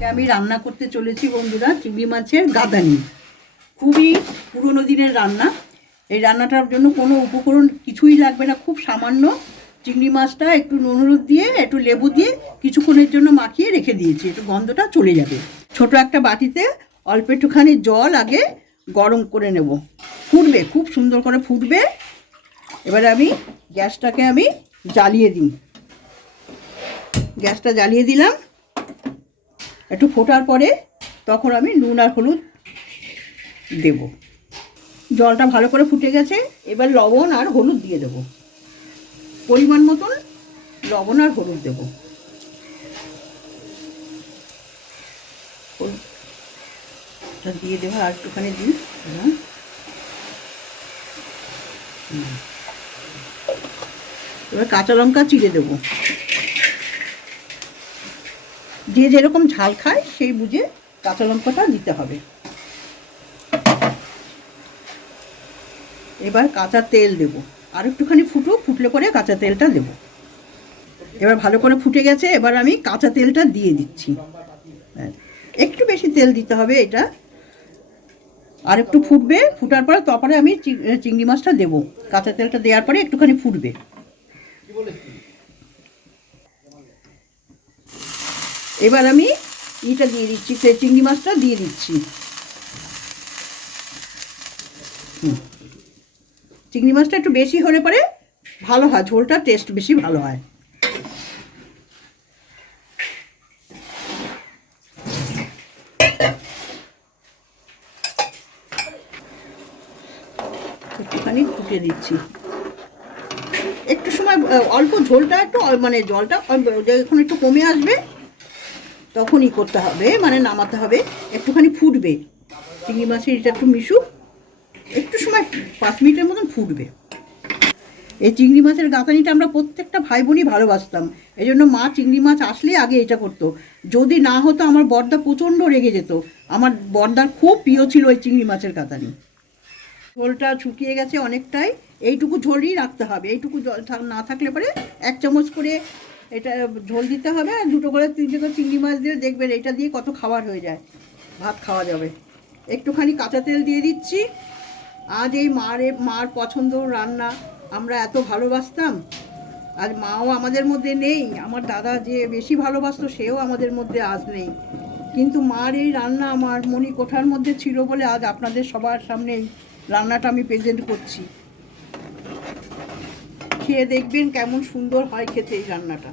আজকে আমি রান্না করতে চলেছি বন্ধুরা চিংড়ি মাছের গাদানি। খুবই পুরনো দিনের রান্না। এই রান্নাটার জন্য কোনো উপকরণ কিছুই লাগবে না। খুব সামান্য চিংড়ি মাছটা একটু নুন দিয়ে, একটু লেবু দিয়ে কিছুক্ষণের জন্য মাখিয়ে রেখে দিয়েছি। একটু গন্ধটা চলে যাবে। ছোট একটা বাটিতে অল্প একটুখানি জল আগে গরম করে নেব। ফুটবে, খুব সুন্দর করে ফুটবে। এবার আমি গ্যাসটাকে আমি জ্বালিয়ে দিই। গ্যাসটা জ্বালিয়ে দিলাম। একটু ফোটার পরে তখন আমি নুন আর হলুদ দেব। জলটা ভালো করে ফুটে গেছে, এবার লবণ আর হলুদ দিয়ে দেব। পরিমাণ মতন লবণ আর হলুদ দেব। দিয়ে দেবো আর একটুখানি দিই। হ্যাঁ। এবার কাঁচা লঙ্কা চিড়ে দেবো। যে যেরকম ঝাল খায়, সেই বুঝে কাঁচা লঙ্কাটা দিতে হবে। এবার কাঁচা তেল দেব। আর একটুখানি ফুটো, ফুটলে পরে কাঁচা তেলটা দেব। এবার ভালো করে ফুটে গেছে, এবার আমি কাঁচা তেলটা দিয়ে দিচ্ছি। একটু বেশি তেল দিতে হবে এটা। আর একটু ফুটবে, ফুটার পরে তারপরে আমি চিংড়ি মাছটা দেবো। কাঁচা তেলটা দেওয়ার পরে একটুখানি ফুটবে। এবার আমি ইটা দিয়ে দিচ্ছি, সে চিংড়ি মাছটা দিয়ে দিচ্ছি। চিংড়ি মাছটা একটু বেশি হলে পরে ভালো হয়, ঝোলটা টেস্ট বেশি ভালো হয়। একটুখানি ফুটিয়ে দিচ্ছি। একটু সময়, অল্প ঝোলটা একটু মানে জলটা যখন একটু কমে আসবে তখনই করতে হবে মানে নামাতে হবে। একটুখানি ফুটবে। চিংড়ি মাছের এটা একটু মিশুক। একটু সময়, পাঁচ মিনিটের মতন ফুটবে। এই চিংড়ি মাছের গাঁথানিটা আমরা প্রত্যেকটা ভাই বোনই ভালোবাসতাম। এই জন্য মা চিংড়ি মাছ আসলে আগে এটা করতো। যদি না হতো আমার বর্দা প্রচণ্ড রেগে যেত। আমার বর্দার খুব প্রিয় ছিল ওই চিংড়ি মাছের গাঁথানি। ঝোলটা শুকিয়ে গেছে অনেকটাই। এইটুকু ঝোলই রাখতে হবে। এইটুকু জল না থাকলে পরে এক চামচ করে এটা ঝোল দিতে হবে, আর দুটো করে তিনটে করে চিংড়ি মাছ দিয়ে দেখবেন এটা দিয়ে কত খাবার হয়ে যায়। ভাত খাওয়া যাবে। একটুখানি কাঁচা তেল দিয়ে দিচ্ছি। আজ এই মার মার পছন্দ রান্না আমরা এত ভালোবাসতাম। আর মাও আমাদের মধ্যে নেই। আমার দাদা যে বেশি ভালোবাসতো, সেও আমাদের মধ্যে আজ নেই। কিন্তু মার এই রান্না আমার মনি কোঠার মধ্যে ছিল বলে আজ আপনাদের সবার সামনে রান্নাটা আমি প্রেজেন্ট করছি। খেয়ে দেখবেন কেমন সুন্দর হয় খেতে এই রান্নাটা।